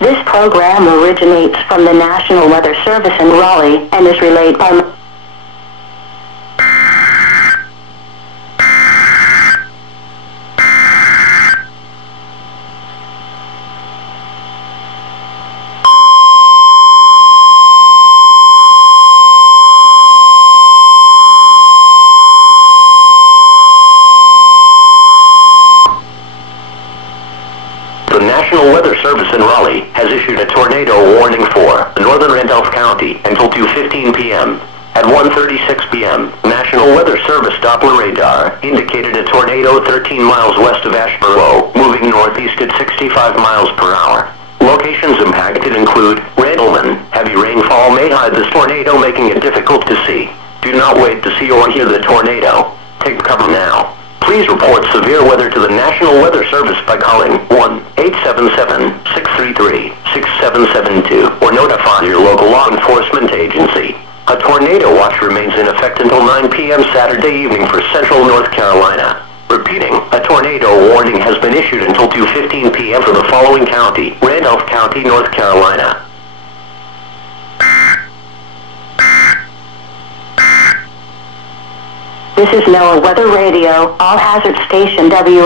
This program originates from the National Weather Service in Raleigh and is relayed by The National Weather Service in Raleigh has issued a tornado warning for northern Randolph County until 2:15 p.m. At 1:36 p.m., National Weather Service Doppler radar indicated a tornado 13 miles west of Asheboro, moving northeast at 65 miles per hour. Locations impacted include Randleman. Heavy rainfall may hide this tornado, making it difficult to see. Do not wait to see or hear the tornado. Take cover now. Please report severe weather to the National Weather Service by calling 1-877-633-6772 or notify your local law enforcement agency. A tornado watch remains in effect until 9 p.m. Saturday evening for central North Carolina. Repeating, a tornado warning has been issued until 2:15 p.m. for the following county: Randolph County, North Carolina. This is NOAA Weather Radio, all hazard station WA.